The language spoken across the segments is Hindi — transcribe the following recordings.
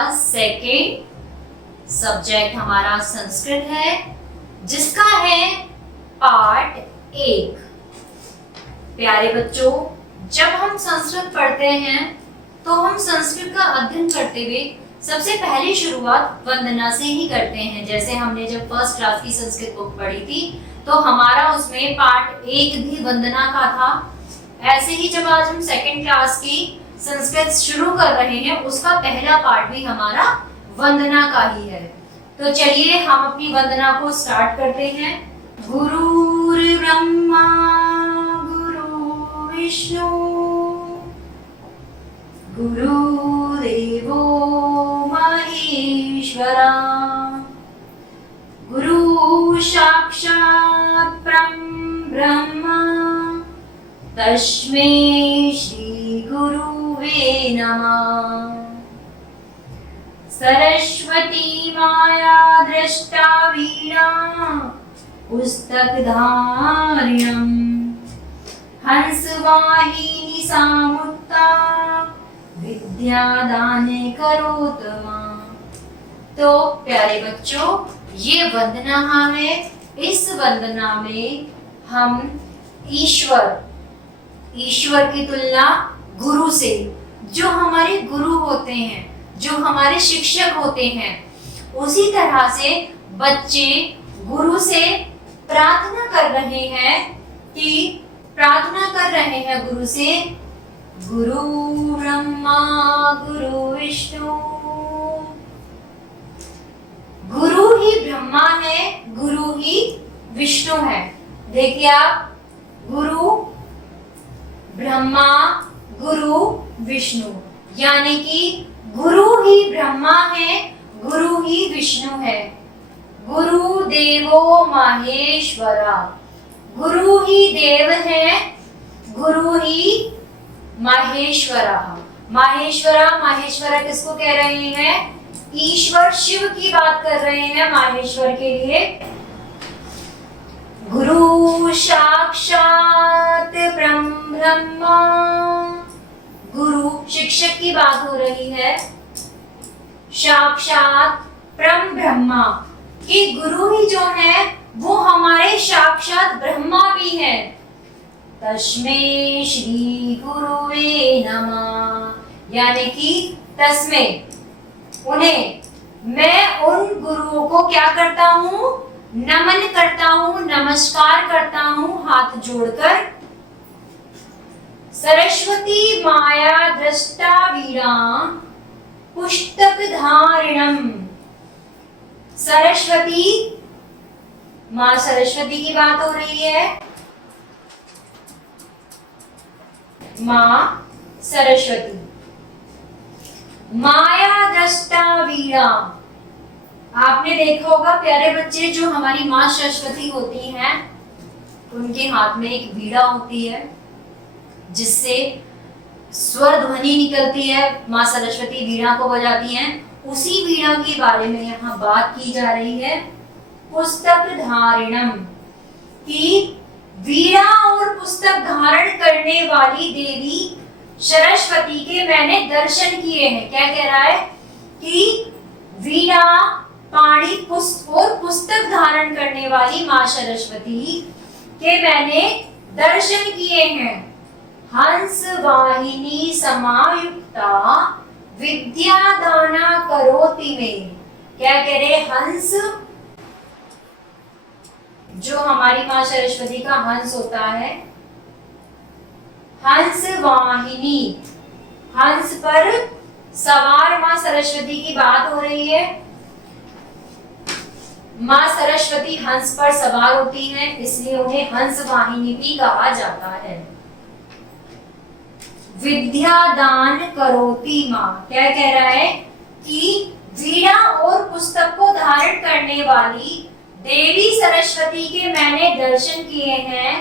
क्लास सेकेंड, सब्जेक्ट हमारा संस्कृत है, जिसका है पार्ट 1। प्यारे बच्चों, जब हम संस्कृत पढ़ते हैं तो हम संस्कृत का अध्ययन करते हुए सबसे पहली शुरुआत वंदना से ही करते हैं। जैसे हमने जब फर्स्ट क्लास की संस्कृत बुक पढ़ी थी तो हमारा उसमें पार्ट 1 भी वंदना का था। ऐसे ही जब आज हम सेकेंड क्लास की संस्कृत शुरू कर रहे हैं, उसका पहला पार्ट भी हमारा वंदना का ही है। तो चलिए हम अपनी वंदना को स्टार्ट करते हैं। गुरुर्ब्रह्मा गुरु विष्णु गुरुदेवो महेश्वरा गुरु साक्षात् परब्रह्म तस्मै श्री गुरुवे नमः। सरस्वती माया दृष्टा वीणा पुस्तकधारिणम् हंसवाहिनी सामुत्ता विद्यादाने करोत मां। तो प्यारे बच्चों, ये वंदना है। इस वंदना में हम ईश्वर की तुलना गुरु से, जो हमारे गुरु होते हैं, जो हमारे शिक्षक होते हैं, उसी तरह से बच्चे गुरु से प्रार्थना कर रहे हैं गुरु से, गुरु ब्रह्मा गुरु विष्णु। गुरु ही ब्रह्मा है, गुरु ही विष्णु है। देखिए आप, गुरु ब्रह्मा गुरु विष्णु, यानी कि गुरु ही ब्रह्मा है, गुरु ही विष्णु है। गुरु देवो माहेश्वरा, गुरु ही देव है, गुरु ही माहेश्वरा। माहेश्वरा किसको कह रहे हैं? ईश्वर शिव की बात कर रहे हैं माहेश्वर के लिए। गुरु साक्षात् परब्रह्म, गुरु शिक्षक की बात हो रही है। साक्षात् परब्रह्म, कि गुरु ही जो है वो हमारे साक्षात ब्रह्मा भी है। तस्मै श्री गुरुवे नमः, यानी कि तस्मै, उन्हें, मैं उन गुरुओं को क्या करता हूँ? नमन करता हूँ, नमस्कार करता हूँ हाथ जोड़कर। सरस्वती माया दृष्टा वीणा पुस्तक धारिणम्। सरस्वती, माँ सरस्वती की बात हो रही है। माँ सरस्वती, माया दृष्टा वीणा। आपने देखा होगा प्यारे बच्चे, जो हमारी माँ सरस्वती होती हैं, उनके हाथ में एक वीणा होती है जिससे स्वर ध्वनि निकलती है। माँ सरस्वती वीणा को बजाती हैं। उसी वीणा के बारे में यहाँ बात की जा रही है। पुस्तक धारिणम, कि वीणा और पुस्तक धारण करने वाली देवी सरस्वती के मैंने दर्शन किए हैं। क्या कह रहा है? कि वीणा, पाणी, और पुस्तक धारण करने वाली माँ सरस्वती के मैंने दर्शन किए हैं। हंस वाहिनी समायुक्ता विद्यादाना करोति में। क्या कह रहे? हंस, जो हमारी माँ सरस्वती का हंस होता है, हंस वाहिनी, हंस पर सवार माँ सरस्वती की बात हो रही है। माँ सरस्वती हंस पर सवार होती हैं, इसलिए उन्हें हंस वाहिनी भी कहा जाता है। विद्यादान करोति माँ, क्या कह रहा है? कि वीणा और पुस्तक को धारण करने वाली देवी सरस्वती के मैंने दर्शन किए हैं।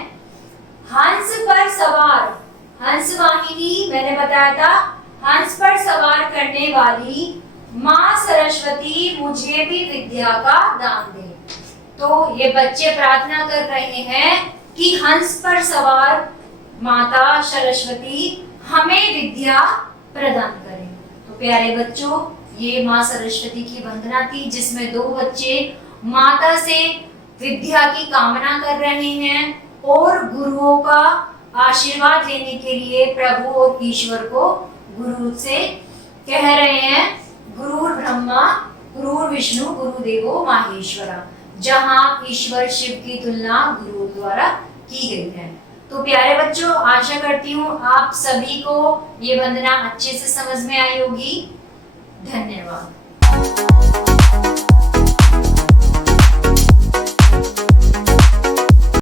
हंस पर सवार, हंस वाहिनी मैंने बताया था, हंस पर सवार करने वाली माँ सरस्वती मुझे भी विद्या का दान दे। तो ये बच्चे प्रार्थना कर रहे हैं कि हंस पर सवार माता सरस्वती हमें विद्या प्रदान करें। तो प्यारे बच्चों, ये माँ सरस्वती की वंदना थी, जिसमें दो बच्चे माता से विद्या की कामना कर रहे हैं और गुरुओं का आशीर्वाद लेने के लिए प्रभु और ईश्वर को गुरु से कह रहे हैं, गुरुर् ब्रह्मा गुरुर् विष्णु गुरुदेवो माहेश्वरा, जहां ईश्वर शिव की तुलना गुरु द्वारा की गई है। तो प्यारे बच्चों, आशा करती हूँ आप सभी को ये वंदना अच्छे से समझ में आई होगी। धन्यवाद।